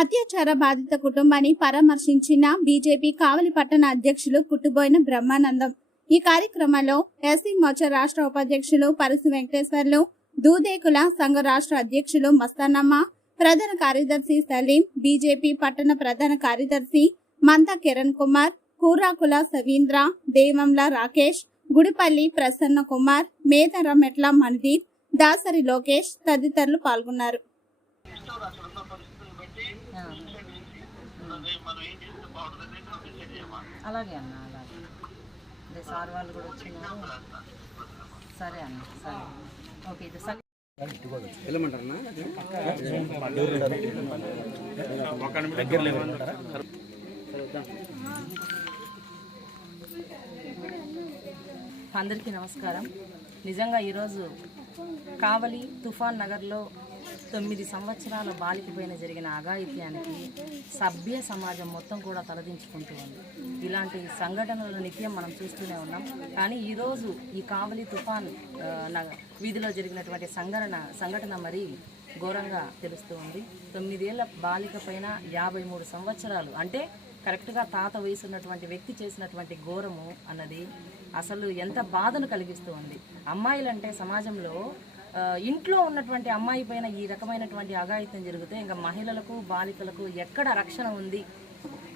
అత్యాచార బాధిత కుటుంబాన్ని పరామర్శించిన బీజేపీ కావలి పట్టణ అధ్యక్షులు కుట్టుబోయిన బ్రహ్మానందం. ఈ కార్యక్రమంలో ఎస్సీ మోర్చా రాష్ట్ర ఉపాధ్యక్షులు పరుసు వెంకటేశ్వర్లు దూదేకుల సంఘ రాష్ట్ర అధ్యక్షులు మస్తానమ్మ ప్రధాన కార్యదర్శి సలీం బీజేపీ పట్టణ ప్రధాన కార్యదర్శి మంత కిరణ్ కుమార్ కూరాకుల సవీంద్ర దేవంల రాకేష్ గుడిపల్లి ప్రసన్న కుమార్ మేదరమెట్ల మణిదీప్ దాసరి లోకేష్ తదితరులు పాల్గొన్నారు. అలాగే అన్న అలాగే. అదే సార్ వాళ్ళు కూడా వచ్చినారు. సరే అన్న సరే ఓకే ఇది సరే. అందరికీ నమస్కారం. నిజంగా ఈరోజు కావలి తుఫాన్ నగర్లో తొమ్మిది సంవత్సరాల బాలికపైన జరిగిన అఘాయిత్యానికి సభ్య సమాజం మొత్తం కూడా తలదించుకుంటూ ఉంది. ఇలాంటి సంఘటనలు నిత్యం మనం చూస్తూనే ఉన్నాం. కానీ ఈరోజు ఈ కావలి తుఫాన్ నగ- వీధిలో జరిగినటువంటి సంఘటన సంఘటన మరి ఘోరంగా తెలుస్తూ ఉంది. తొమ్మిదేళ్ళ బాలిక పైన యాభై మూడు సంవత్సరాలు అంటే కరెక్ట్గా తాత వయసు ఉన్నటువంటి వ్యక్తి చేసినటువంటి ఘోరము అన్నది అసలు ఎంత బాధను కలిగిస్తూ ఉంది. అమ్మాయిలంటే సమాజంలో ఇంట్లో ఉన్నటువంటి అమ్మాయి పైన ఈ రకమైనటువంటి అఘాయిత్యం జరిగితే ఇంకా మహిళలకు బాలికలకు ఎక్కడ రక్షణ ఉంది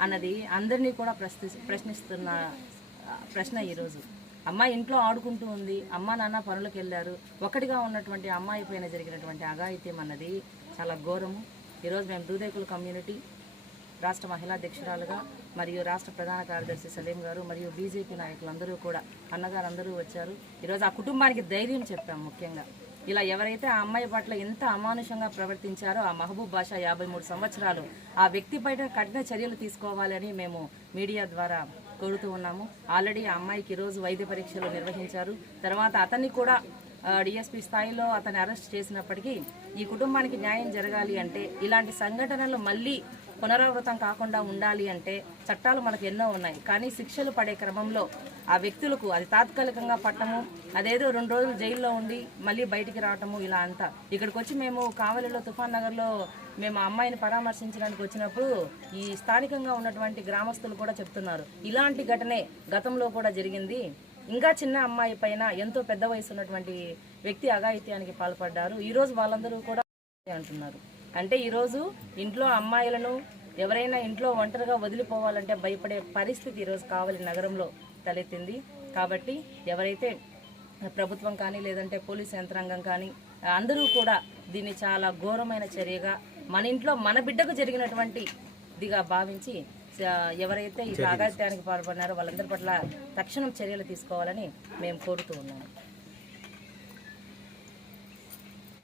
అన్నది అందరినీ కూడా ప్రశ్ని ప్రశ్నిస్తున్న ప్రశ్న ఈరోజు. అమ్మాయి ఇంట్లో ఆడుకుంటూ ఉంది అమ్మ నాన్న పనులకు వెళ్ళారు ఒకటిగా ఉన్నటువంటి అమ్మాయి పైన జరిగినటువంటి అఘాయిత్యం అన్నది చాలా ఘోరము. ఈరోజు మేము దూదేకుల కమ్యూనిటీ రాష్ట్ర మహిళా అధ్యక్షురాలుగా మరియు రాష్ట్ర ప్రధాన కార్యదర్శి సలీం గారు మరియు బీజేపీ నాయకులందరూ కూడా అన్నగారు అందరూ వచ్చారు. ఈరోజు ఆ కుటుంబానికి ధైర్యం చెప్పాం ముఖ్యంగా. ఇలా ఎవరైతే ఆ అమ్మాయి పట్ల ఎంత అమానుషంగా ప్రవర్తించారో ఆ మహబూబ్ బాషా యాభై మూడు సంవత్సరాలు ఆ వ్యక్తి పైన కఠిన చర్యలు తీసుకోవాలని మేము మీడియా ద్వారా కోరుతూ ఉన్నాము. ఆల్రెడీ ఆ అమ్మాయికి ఈరోజు వైద్య పరీక్షలు నిర్వహించారు. తర్వాత అతన్ని కూడా డిఎస్పీ స్థాయిలో అతన్ని అరెస్ట్ చేసినప్పటికీ ఈ కుటుంబానికి న్యాయం జరగాలి అంటే ఇలాంటి సంఘటనలు మళ్ళీ పునరావృతం కాకుండా ఉండాలి అంటే చట్టాలు మనకు ఎన్నో ఉన్నాయి. కానీ శిక్షలు పడే క్రమంలో ఆ వ్యక్తులకు అది తాత్కాలికంగా పట్టము అదేదో రెండు రోజులు జైల్లో ఉండి మళ్ళీ బయటికి రావటము ఇలా అంతా. ఇక్కడికి వచ్చి మేము కావలిలో తుఫాన్ నగర్లో మేము అమ్మాయిని పరామర్శించడానికి వచ్చినప్పుడు ఈ స్థానికంగా ఉన్నటువంటి గ్రామస్తులు కూడా చెప్తున్నారు. ఇలాంటి ఘటనే గతంలో కూడా జరిగింది. ఇంకా చిన్న అమ్మాయి పైన ఎంతో పెద్ద వయసు ఉన్నటువంటి వ్యక్తి అఘాయిత్యానికి పాల్పడ్డారు. ఈరోజు వాళ్ళందరూ కూడా అంటున్నారు. అంటే ఈరోజు ఇంట్లో అమ్మాయిలను ఎవరైనా ఇంట్లో ఒంటరిగా వదిలిపోవాలంటే భయపడే పరిస్థితి ఈరోజు కావలి నగరంలో తలెత్తింది. కాబట్టి ఎవరైతే ప్రభుత్వం కానీ లేదంటే పోలీస్ యంత్రాంగం కానీ అందరూ కూడా దీన్ని చాలా ఘోరమైన చర్యగా మన ఇంట్లో మన బిడ్డకు జరిగినటువంటిదిగా భావించి ఎవరైతే ఈ అగాత్యానికి పాల్పడినారో వాళ్ళందరి పట్ల తక్షణం చర్యలు తీసుకోవాలని మేము కోరుతూ ఉన్నాము.